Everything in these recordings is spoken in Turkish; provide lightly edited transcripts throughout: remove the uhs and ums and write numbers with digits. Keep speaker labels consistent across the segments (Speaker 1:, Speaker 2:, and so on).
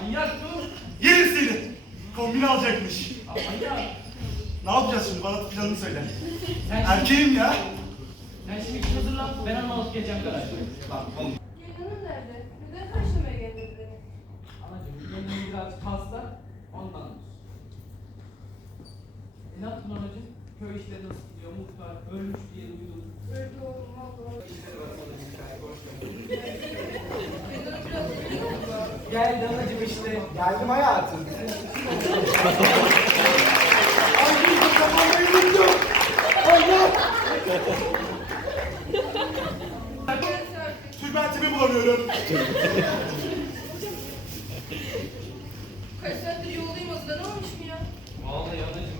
Speaker 1: Manyak dur.
Speaker 2: Yerim seni. Kombin alacakmış.
Speaker 1: Manyak.
Speaker 2: Ne yapacağız şimdi? Bana planını söyle.
Speaker 1: Sen
Speaker 2: Erkeğim ya.
Speaker 1: Sen şimdi git hazırlan. Ben onu alıp geleceğim garajda.
Speaker 3: Gelinin nerede? Neden karşılamaya gelmedi beni?
Speaker 1: Anacığım gelinin birazcık hasta. Ondan. Ne yaptın anacığım? Köy işleri nasıl gidiyor? Muhtar ölmüş diye duydum.
Speaker 3: Öldü oğlum valla.
Speaker 1: İşleri bakalım. Boş ver.
Speaker 3: Gelinin biraz biliyor musun?
Speaker 1: Geldi anacığım işte.
Speaker 4: Geldim hayatım. Ay bir zamanlayı unuttum. Allah!
Speaker 2: Tülbentimi bulamıyorum.
Speaker 3: Kaç saattir yoldayım hazırlanamamışım ya.
Speaker 1: Vallahi anacığım.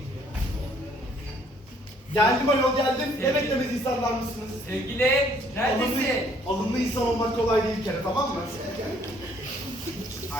Speaker 2: Geldim ayol geldim. Ne beklemez insanlar mısınız?
Speaker 1: Sevgili neredesin?
Speaker 2: Alımlı insan olmak kolay değil bir kere, tamam mı? Ay.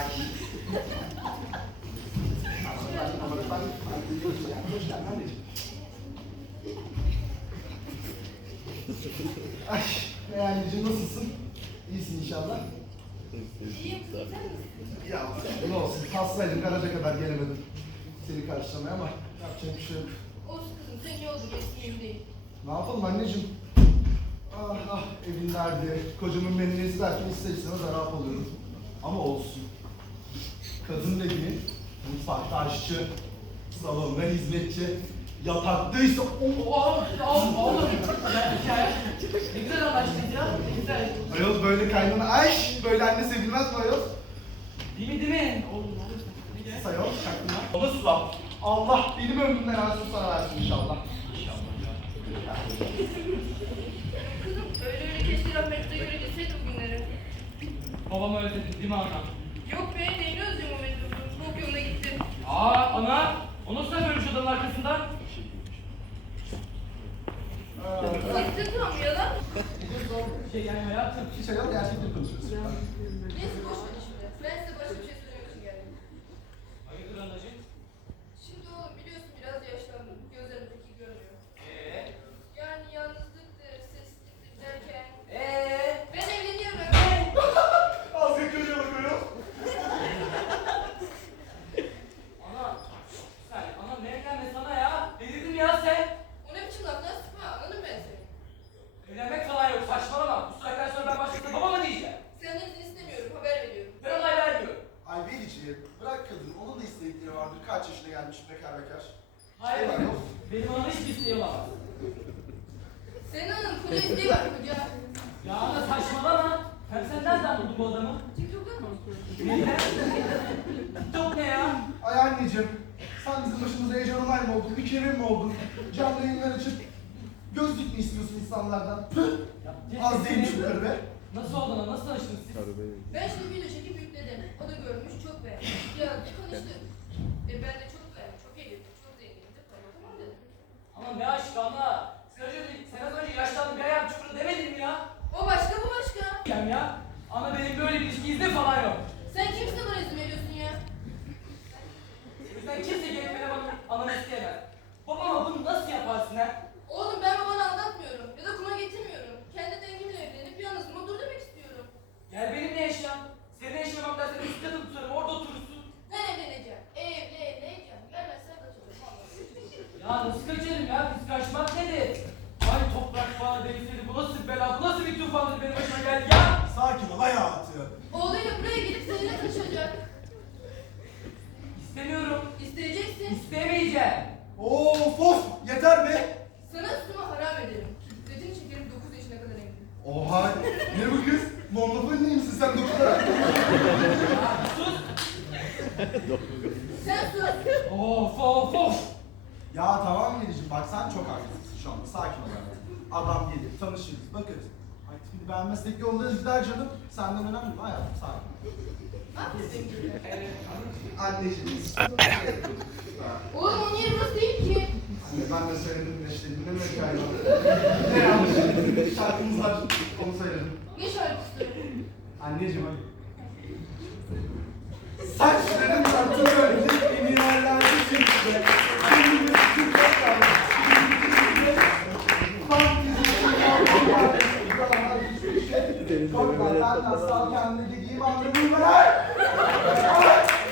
Speaker 2: Ay, anneciğim nasılsın? İyisin inşallah.
Speaker 3: İyiyim sen nasılsın?
Speaker 2: Ya ne olsun, hastaydım, garaja kadar gelemedim seni karşılamaya ama yapacak bir şey yok.
Speaker 3: Olsun kızım sen iyi oldun eski evim değil.
Speaker 2: Ne yapalım anneciğim? Ah ah, evin derdi, kocamın beni nesi derken ister istemez harap oluyorum. Ama olsun. Kadın dediğin mutfakta aşçı, salonda hizmetçi, yataktaysa
Speaker 1: Oğlum. Güzel hikaye. Ne güzel anlaştınız ya. Ne güzel.
Speaker 2: ayol böyle kaynana, ay böyle anne sevilmez mi ayol?
Speaker 1: Değil mi değil mi? Oğlum olur. Ne gel?
Speaker 2: Sayol, şaklına. O da sulam. Allah benim ömrümden razı sana versin inşallah.
Speaker 3: Kızım öyle keşke rahmetli göre gitseydi bugünleri.
Speaker 1: Babamı özledin değil mi ana?
Speaker 3: Yok be neyini özleyeyim o metrosu. Bok yoluna gitti.
Speaker 1: Ana! O nasıl görmüş adamın arkasından?
Speaker 3: Gitti tam ya lan.
Speaker 1: Şey yani hayatım.
Speaker 2: Sayol gerçekten konuşuyoruz.
Speaker 3: Neyse boş ver şimdi. Ben size başka bir şey söylemek için geldim.
Speaker 1: Hayırdır anacığım?
Speaker 3: Şimdi oğlum biliyorsun biraz yaşlandım. Gözlerim pek iyi görmüyor. Yani yalnızlıktır, sessizliktir derken... Ben evleniyorum efendim.
Speaker 2: Az yakıyor bakıyorum.
Speaker 1: Ana! Sen, ana ne evlenme sana ya? Delirdin ya sen?
Speaker 3: O ne biçim laf lan sıkma anladım ben seni.
Speaker 1: Evlenmek falan yok saçmalama. Bu saatten sonra ben başkasına baba mı diyeceğim?
Speaker 3: Senden izin istemiyorum haber veriyorum.
Speaker 1: Ben onay vermiyorum.
Speaker 2: Ay Veliciğim, bırak kadın, onun da istedikleri vardır. Kaç yaşına gelmiş bekar bekar.
Speaker 1: Hayır.
Speaker 2: Şey var, yok.
Speaker 1: Benim anamın hiçbir isteği olamaz.
Speaker 3: Senin ananın koca isteği var koca.
Speaker 1: Ya ana saçmalama. Sen nereden buldun bu adamı?
Speaker 3: TikTok'tan mı?
Speaker 1: Neyden? TikTok ne ya?
Speaker 2: Ay anneciğim, sen bizim başımıza heyecan onay mı oldun, bir kere mi oldun? Canlı yayınlar açıp gözlük mü istiyorsun insanlardan? Tüh! Az değilmiş bu karı be.
Speaker 1: Nasıl oldu ana? Nasıl tanıştınız siz?
Speaker 3: Ben şimdi video çekip yükledim. O da görmüş çok beğenmiş. Ya konuştuk. Ben de çok beğendim. Çok eğlendim. Çok zengindim. Tamam dedim.
Speaker 1: Ama ne aşkı ana? Sen az önce yaşlandın bir ayağım çukurun demedin mi ya?
Speaker 3: O başka bu başka.
Speaker 1: Diyeceğim ya. Ana benim böyle bir ilişki izle falan yok.
Speaker 3: Sen kimsin bana izin veriyorsun ya?
Speaker 1: O yüzden kimse gelip benim anamı isteyemez. Babama bunu nasıl yaparsın ha?
Speaker 3: Oğlum ben babanı aldatmıyorum. Ya da kuma getirmiyorum. Kendi dengimle evlenip yalnızıma dur demek istiyorum.
Speaker 1: Gel benimle yaşa. Seninle yaşamam dersen üst katı tutarım orada oturursun.
Speaker 3: Ben evleneceğim. Evleneceğim. Gelmezsen kaçacağım. Vallahi.
Speaker 1: Ya nasıl kaçarım ya? Biz kaçmak nedir? Ay toprak bana değseydi bu nasıl bir bela, bu nasıl bir tufandır benim başıma geldi ya?
Speaker 2: Sakin ol hayatım.
Speaker 3: Oğluyla buraya gelip seninle kaçacak.
Speaker 1: İstemiyorum.
Speaker 3: İsteyeceksin.
Speaker 1: İstemeyeceğim.
Speaker 2: Of of, yeter be.
Speaker 3: Sana tutuma haram ederim. Zeytin çekerim 9 yaşına kadar evli.
Speaker 2: Oha, ne bu kız? Montafon neymişsin sen doktora?
Speaker 1: Sus.
Speaker 3: Sen sus.
Speaker 1: Of of of.
Speaker 2: Ya tamam Veliciğim, bak sen çok haklısın şu anda, sakin ol hayatım. Adam gelir, tanışırız, bakarız. Ay tipini beğenmezsek yollarız gider canım. Senden önemli mi hayatım, sakin ol.
Speaker 3: Aferin gibi.
Speaker 2: Anneciğim.
Speaker 3: Oğlum onun yeri burası değil ki.
Speaker 2: Anne ben de söyledim de işte dinleme hikaye var. Ne yanlış? Şarkımız var, onu söyledim.
Speaker 3: Ne şarkısı?
Speaker 2: Anneciğim hadi. Saçlarım tatlı böyle, emirlerden düşünce. Kendimi tutup kaldım. Korkma ben asla kendine gideyim anladın mı?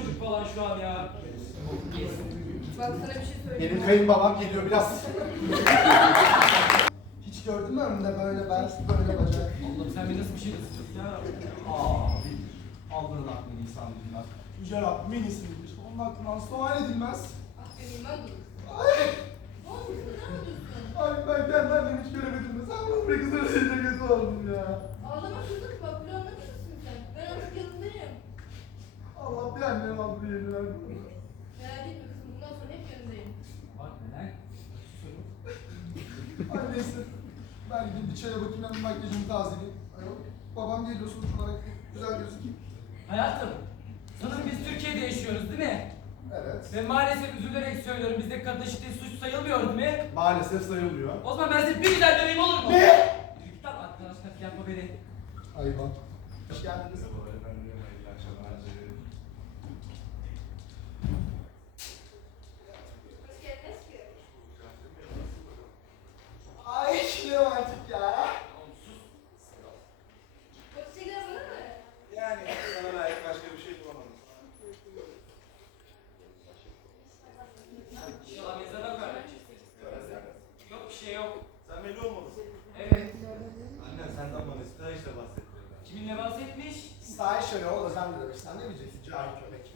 Speaker 1: çocuk falan şu an ya.
Speaker 3: Bak sana bir şey söyleyeyim.
Speaker 2: Benim kayınbabam geliyor biraz. Hiç gördün mü önümde böyle böyle bacak?
Speaker 1: Allah'ım sen beni nasıl bir şey ısıtıyorsun ya?
Speaker 2: Aldırın aklını insan bilmez. Yüce Rabbimin ismidir. Onun aklından sual edilmez.
Speaker 3: Aferin lan dur.
Speaker 2: Ay,
Speaker 3: Ne oldu? Ne yapıyorsun?
Speaker 2: ay ben kendimden hiç göremedim de sen bunu bir kızın şeyine kötü oldum ya.
Speaker 3: Ağlama kızım. Bak bunu anlatır mısın sen? Ben artık yanındayım.
Speaker 2: Allah bir annem aldı bir yeni verdi.
Speaker 3: Merak etme kızım. Bundan sonra hep yanındayım.
Speaker 1: Bak neden?
Speaker 2: Ay neyse. Ben gidip bir çaya bakayım hemen makyajımı tazeleyeyim. Ayol, babam geliyor sonuç olarak güzel gözüküyor.
Speaker 1: Hayatım, sanırım biz Türkiye'de yaşıyoruz değil mi?
Speaker 2: Evet.
Speaker 1: Ve maalesef üzülerek söylüyorum bizde kadın şiddeti suç sayılmıyor değil mi?
Speaker 2: Maalesef sayılıyor.
Speaker 1: O zaman ben size bir güzel döneyim olur mu?
Speaker 2: Ne?
Speaker 1: Yürü git lan aklına aşkına yapma beni.
Speaker 2: Ayva. Hoş geldiniz.
Speaker 3: Hoş geldiniz ki.
Speaker 2: Ay ne romantik ya.
Speaker 3: Bakacaklar bana mı?
Speaker 5: Yani sana layık başka bir şey bulamadım.
Speaker 1: İnşallah mezara koyarlar. Yok bir şey yok.
Speaker 5: Sen belli olmalısın.
Speaker 1: Evet.
Speaker 5: Annen senden bana stajla bahsetti.
Speaker 1: Kiminle bahsetmiş?
Speaker 2: Sahi şöyle ol özenle demek. Sen ne diyeceksin? Cahil köpek.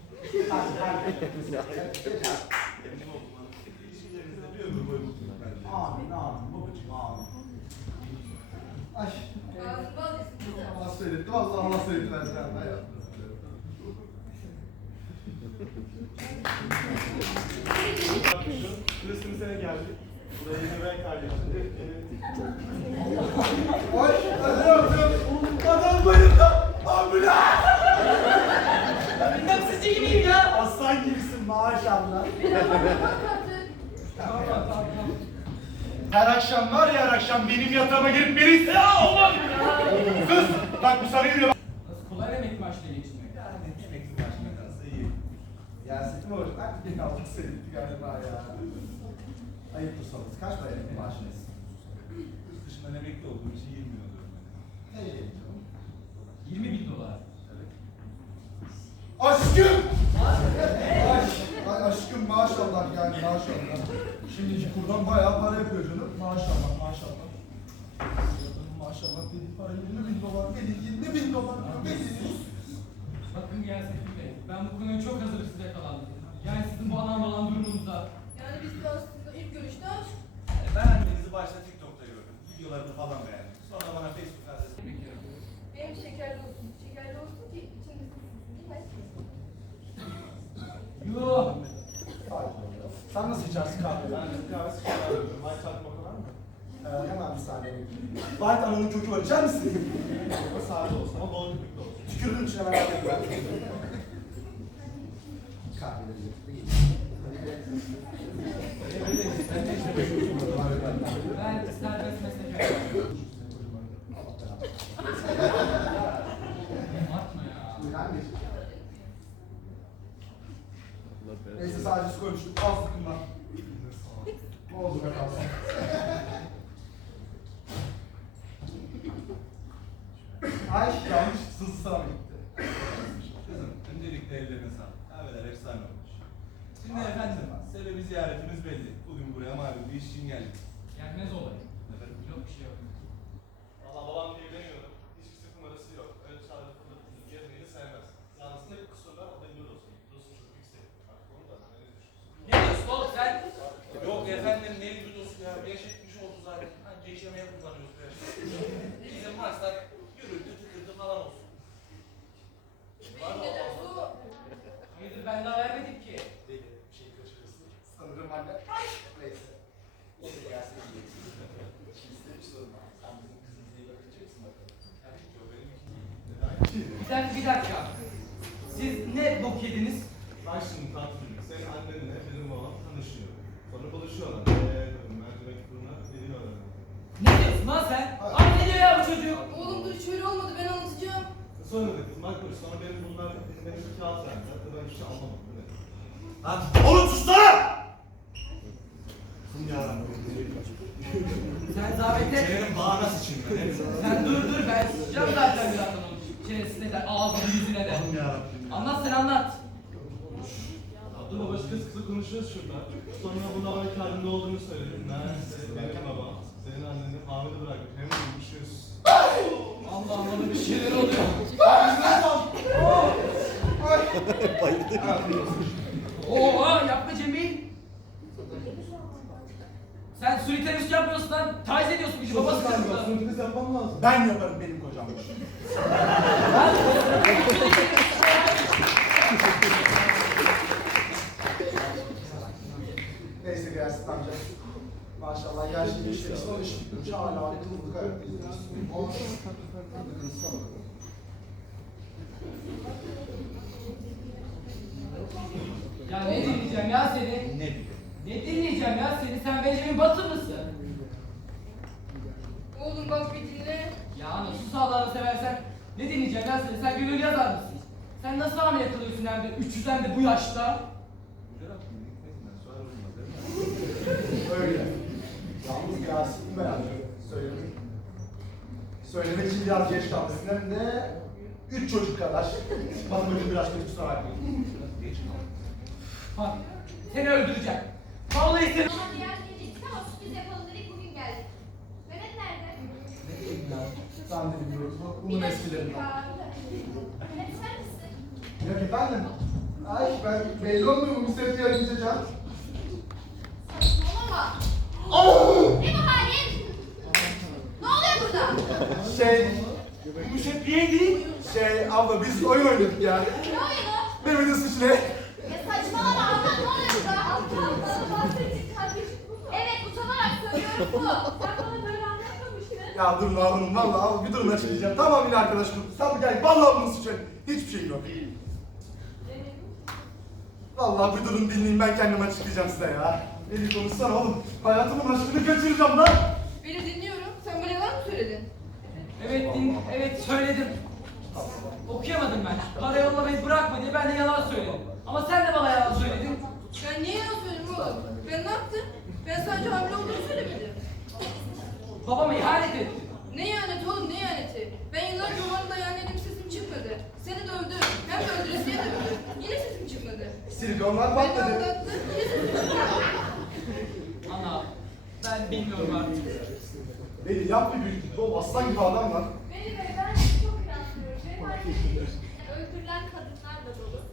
Speaker 5: Emin oldum hanım. İlişkilerinizde bir ömür boyu mutluluk bence.
Speaker 2: Amin amin babacığım amin. Ay.
Speaker 3: Ağzın bal yesin kızım.
Speaker 2: Allah söyletti. Vallahi Allah söyletti ben de hayatımda.
Speaker 5: Sırasını sene geldi. Buraya yeni ben kardeşim.
Speaker 2: Ay adam bayıldı. Ambulans.
Speaker 1: Ben sizce gibiyim ya.
Speaker 2: Aslan gibisin maşallah.
Speaker 1: Tamam tamam.
Speaker 2: Her akşam var ya her akşam benim yatağıma gelip beni
Speaker 1: Ya olmaz ya.
Speaker 2: Sus! Bak bu sana yürüyor.
Speaker 1: Nasıl kolay emekli maaşla geçinmek?
Speaker 5: Yani emekli başlamaktansa iyi.
Speaker 2: Ya Selim Hocam artık beni aldık seyretti galiba ya. Ayıptır sorması. Kaç para emekli maaşınız?
Speaker 5: Yurt dışından emekli olduğum için 20 milyon diyorum ben.
Speaker 2: Ne diyeyim canım?
Speaker 1: 20.000 dolar.
Speaker 5: Evet.
Speaker 2: Aşkım! Ay aşkım maşallah yani maşallah. Şimdiki kurdan bayağı para yapıyor canım. Maşallah maşallah. Maşallah dedi para 20.000 dolar. Dedi 20.000 dolar. Dedi.
Speaker 1: Bakın Yasemin Bey, ben bu konuya çok hazırlıksız yakalandım. Yani sizin bu anan balan durumunuza.
Speaker 3: Yani biz de aslında ilk görüşte aşk.
Speaker 5: Ben annenizi başta TikTok'ta gördüm. Videolarını falan beğendim. Sonra bana Facebook adresini bekliyorum.
Speaker 3: Benim şekerli olsun. Şekerli olsun ki içinde sızsın değil mi?
Speaker 1: Yuh!
Speaker 2: Sen nasıl içersin kahveyi?
Speaker 5: Ben de kahvesi çıkarıyorum. White Chalk Mocha var mı?
Speaker 2: Hemen bir saniye. Bayt ananın kökü var. İçer misin?
Speaker 5: Ama sade olsun ama bol köpüklü olsun.
Speaker 2: Tükürdüm içine merak etme. Kahveleri getirdi.
Speaker 1: Ben serbest meslek yapıyorum. Atma ya.
Speaker 2: Neyse sadece konuştuk. Al sıkından. Ne oldu be kalsın? Ay yanlış sızı sana mı gitti?
Speaker 5: Kızım, öncelikle ellerine sağlık. Kahveler efsane olmuş. Şimdi efendim, sebebi ziyaretimiz belli. Bugün buraya malum bir iş için geldik.
Speaker 1: Gelmez olayım.
Speaker 5: Efendim?
Speaker 1: Yok bir şey yok.
Speaker 5: Valla babam evleniyor. İlişkisi kumarası yok. Öyle çağrı fırlatını gezmeyi sevmez. Yalnızında bir kusur var, o da bir olsun. Dostu yüksek. Artık onu da ne düşünüyorsun?
Speaker 1: Ne diyorsun oğlum sen?
Speaker 5: Yok efendim, ne bir dostu ya. Yaş etmiş oldu zaten. Anca işlemeye kullanıyoruz bu yaşta. Bizim maksat gürültü tıkırtı falan olsun.
Speaker 3: Benim de dersi o.
Speaker 1: Hayırdır ben daha vermedim ki.
Speaker 2: Deli bir şey kaçırırsın. Sanırım anne. Neyse. Neyse gelsin. İşte bir sorun var. Sen bizim kızımıza iyi bakacaksın bakalım.
Speaker 5: Tabii ki o benim için.
Speaker 1: Bir dakika. Siz ne bok yediniz?
Speaker 5: Bak şimdi tatlım, senin annenle benim oğlan tanışıyor. Sonra buluşuyorlar. Mercimek fırına veriyorlar.
Speaker 1: Ne diyorsun lan sen? Abi ne diyor ya bu çocuk?
Speaker 3: Oğlum dur hiç öyle olmadı ben anlatacağım.
Speaker 5: Sonra da kızım bak böyle, sonra benim bunlar benim bir kağıt verdi. Hatta ben hiçbir şey almadım. Böyle. Lan oğlum sussana!
Speaker 1: Sen zahmet et.
Speaker 5: Senin bağına sıçayım ben.
Speaker 1: Sen dur ben sıçacağım zaten birazdan onun çenesine de ağzına yüzüne de.
Speaker 5: Allah'ım yarabbim.
Speaker 1: Anlat sen anlat.
Speaker 5: Abdullah başkasıyla konuşuyoruz şurada. Sonra buna bana kalbinde olduğunu söyledim. Meğerse benim babam senin anneni hamile bırakmış. Hem de yumuşuyorsun.
Speaker 1: Allah'ım bana bir şeyler oluyor. Oha yapma Cemil. Sen suni teneffüs yapmıyorsun lan. Taciz ediyorsun bizi. Babası kızında.
Speaker 5: Sınıfını yapmam lazım.
Speaker 2: Ben yaparım, benim kocam. Neyse gelsin amca. Maşallah yaşlı gençler sonra iş bitmiş. Hala kılıbık ayaktayız. Kılıbıkınızına bakın.
Speaker 1: Ya ne dinleyeceğim ya seni? Ne dinleyeceğim ya seni? Sen Benjamin Button mısın?
Speaker 3: Oğlum bak bir dinle.
Speaker 1: Ya ana sus Allah'ını seversen. Ne dinleyeceğim ya seni? Sen gönül yazar mısın? Sen nasıl hamile kalıyorsun hem de 300'den de bu yaşta?
Speaker 2: Öyle. Yalnız Yasin'i beğendim. Söylemek için biraz geç kaldı. Hem de 3 çocuk kadar. Matematik biraz kötü kusura bakmayın.
Speaker 1: Bak seni öldüreceğim. Vallahi seni...
Speaker 6: Ama diğer gelecektik ama sürpriz yapalım dedik bugün geldik. Mehmet nerede?
Speaker 2: Ben de biliyorum. Bunun eskilerinden.
Speaker 6: Mehmet sen misin?
Speaker 2: Yok efendim. Ay ben belli olmuyor mu? Bir sefer yarın gideceğim.
Speaker 6: Saçmalama. Ne bu halin? Ne oluyor burada?
Speaker 2: Abla biz oyun oynadık yani.
Speaker 6: Ne oyunu?
Speaker 2: Mehmet'in suçu ne?
Speaker 6: Ya saçmalama anlat ne oluyor burada? Aptal bahsedecek kardeşim bu mu? Evet utanarak söylüyorum bu. Sen bana böyle anlatmamıştın.
Speaker 2: Ya dur Mahmut'um valla abi bir durun açıklayacağım. Tamam yine arkadaşım. Sen bir gel. Vallahi bunun suçu. Hiçbir şey yok. Vallahi bir durun dinleyin ben kendim açıklayacağım size ya. Eli konuşsana oğlum. Hayatımın aşkını kaçıracağım lan.
Speaker 3: Beni dinliyorum. Sen bana yalan mı söyledin?
Speaker 1: Evet söyledim. Okuyamadım ben. Para yollamayı bırakma diye ben de yalan söyledim. Ama sen de bana yalan söyledin.
Speaker 3: Ben niye yalan söyledim oğlum? Ben ne yaptım? Ben sadece hamile olduğumu söylemedim.
Speaker 1: Babama ihanet ettin.
Speaker 3: Ne ihaneti oğlum ne ihaneti? Ben yıllarca umarım dayanıyordum sesim çıkmadı. Seni dövdüm. Hem de öldüresiye dövdüm. Yine sesim çıkmadı.
Speaker 2: Silikonlar
Speaker 3: Beni
Speaker 2: patladı.
Speaker 3: aldattı. Yine sesim çıkmadı.
Speaker 1: Ana ben bilmiyorum artık.
Speaker 2: Beni yap bir büyüklük. Oğlum aslan gibi adam lan.
Speaker 6: Beni ve ben çok inanmıyorum. Benim annem öldürülen kadınlar da dolu.